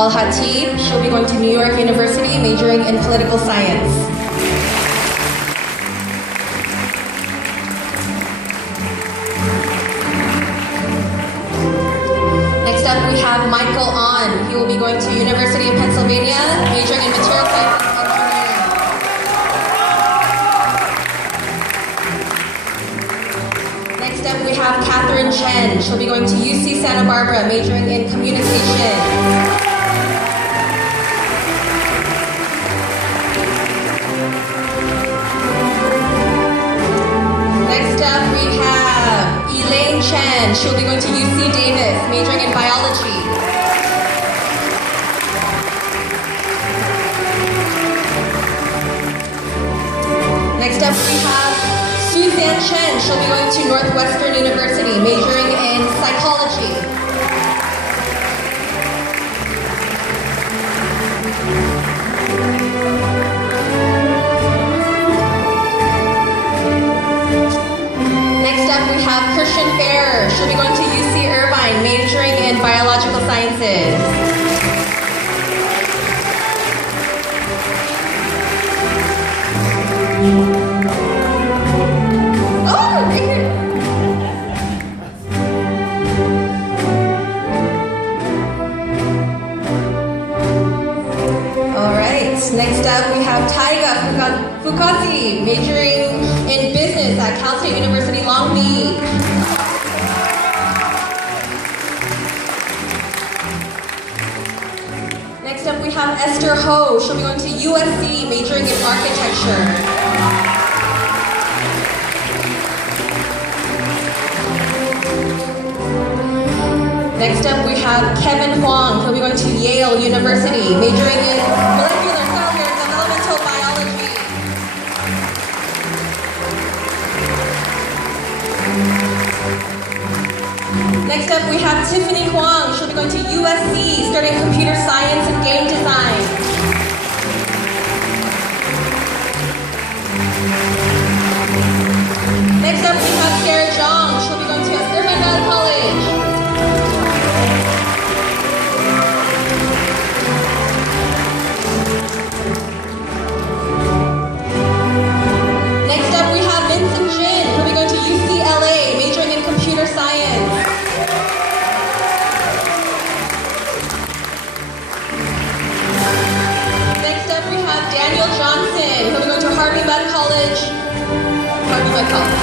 Al-Hatib. She'll be going to New York University, majoring in political science. Next up, we have Michael Ahn. He will be going to University of Pennsylvania, majoring in material science and engineering. Next up, we have Catherine Chen. She'll be going to UC Santa Barbara, majoring in communication. Next up, we have Elaine Chen. She'll be going to UC Davis, majoring in biology. Next up, we have Suzanne Chen. She'll be going to Northwestern University, majoring in psychology. Next up, we have Christian Ferrer. She'll be going to UC Irvine, majoring in biological sciences. Oh, right here. All right, next up we have Taiga Fukasi, majoring in business at Cal State University, Long Beach. Next up we have Esther Ho. She'll be going to USC, majoring in architecture. Next up we have Kevin Huang. He'll be going to Yale University, majoring in molecular, cellular, and developmental biology. Next up we have Tiffany Huang. She'll be going to USC, studying computer science and game design. Next up we have Sarah Zhang. She'll be going to Irvine Valley College. Next up we have Vincent Jin. He'll be going to UCLA, majoring in computer science. Next up we have Daniel Johnson. He'll be going to Harvey Mudd College. Harvey Mudd College.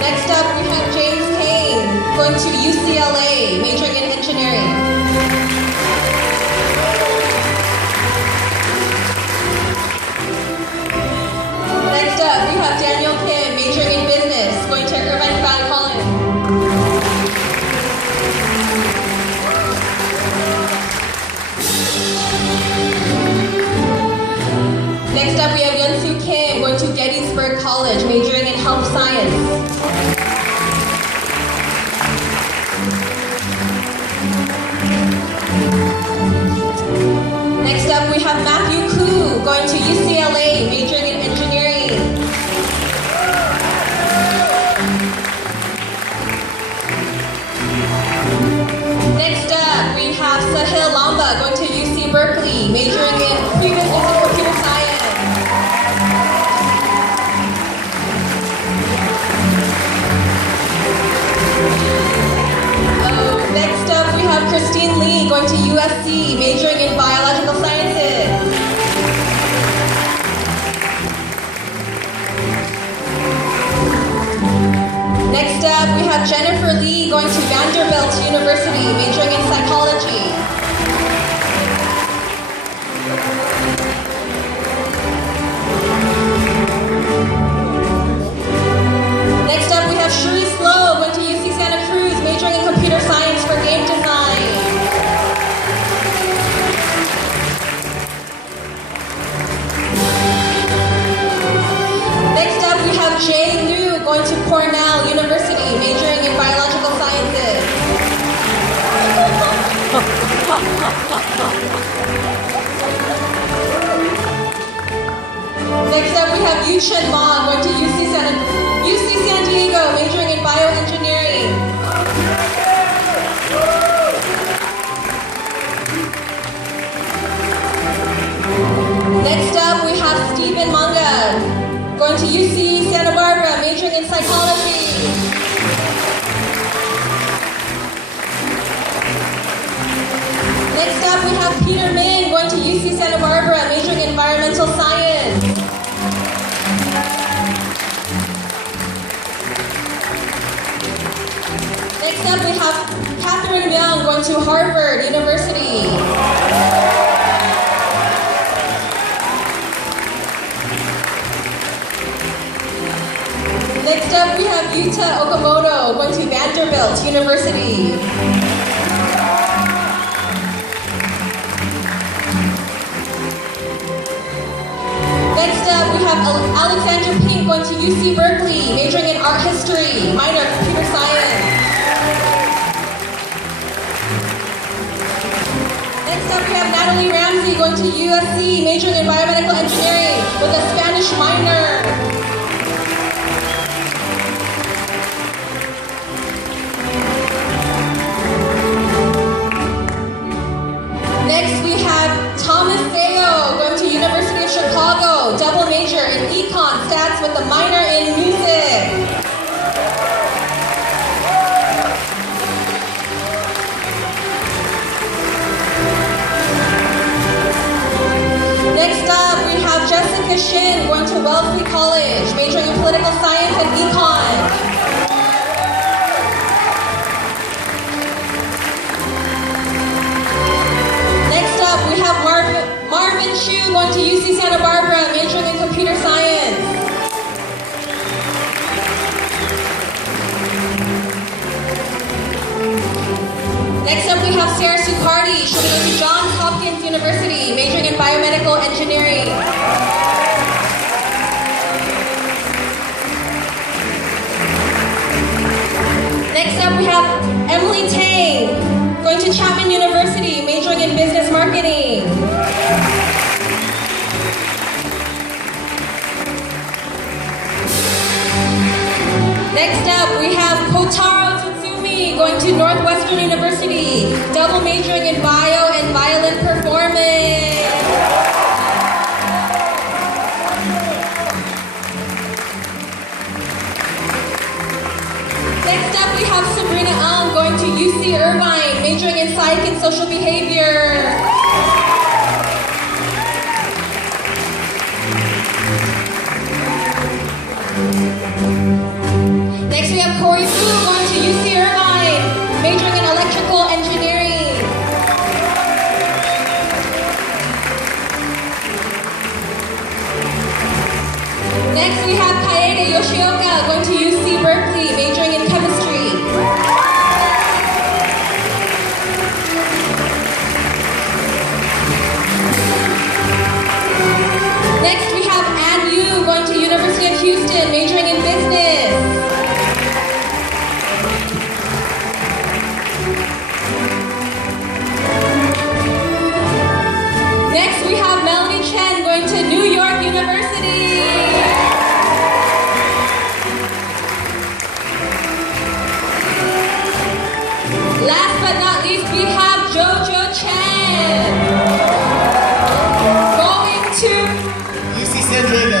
Next up we have James Kane, going to UCLA, majoring in engineering. Next up we have Daniel Kim, majoring in business, going to Irvine Valley College. Next up we have Yunsu Kim, going to Gettysburg College, majoring in health science. Next up we have Matthew Koo, going to UCLA, majoring in engineering. Next up we have Sahil Lamba, going to UC Berkeley, majoring in pre-business and computer science. Next up we have Christine Lee, going to USC, majoring in biological sciences. Next up we have Jennifer Lee, going to Vanderbilt University, majoring in psychology. Next up we have Shuri Slow, going to UC Santa Cruz, majoring in computer science for game design. Next up we have Jay Liu, going to Cornell University, majoring in biological sciences. Next up, we have Yu Chen Ma going to UC San Diego, majoring in bioengineering. Next up, we have Stephen Manga going to UC Santa Barbara, majoring in psychology. Next up, we have Peter Min going to UC Santa Barbara, majoring in environmental science. Next up, we have Catherine Young going to Harvard University. Next up, we have Yuta Okamoto going to Vanderbilt University. Next up, we have Alexandra Pink going to UC Berkeley, majoring in art history, minor computer science. Next up, we have Natalie Ramsey going to USC, majoring in biomedical engineering with a Spanish minor. Next, we have Thomas Bayo going to University of Chicago, double major in econ stats with a minor in music. Next up, we have Jessica Shin going to Wellesley College, majoring in political science and econ. Next up, we have Marvin Chu going to UC Santa Barbara, majoring in computer science. Next up, we have Sarah Sukardi. She'll be going to Johns Hopkins University, majoring in biomedical engineering. Next up, we have Emily Tang, going to Chapman University, majoring in business marketing. Next up, we have Kotaro Tsutsumi, going to Northwestern University, double majoring in bio and violin performance. Next up, we have Sabrina Ang going to UC Irvine, majoring in psych and social behavior. Next, we have Corey Fu going to UC Irvine, majoring in electrical engineering. Next, we have Kaede Yoshioka going to UC Berkeley, majoring in chemistry. Next, we have Ann Yu going to University of Houston, majoring in business. Next, we have Melanie Chen going to New York University. Last but not least, we have Jojo Chen going to UC San Diego.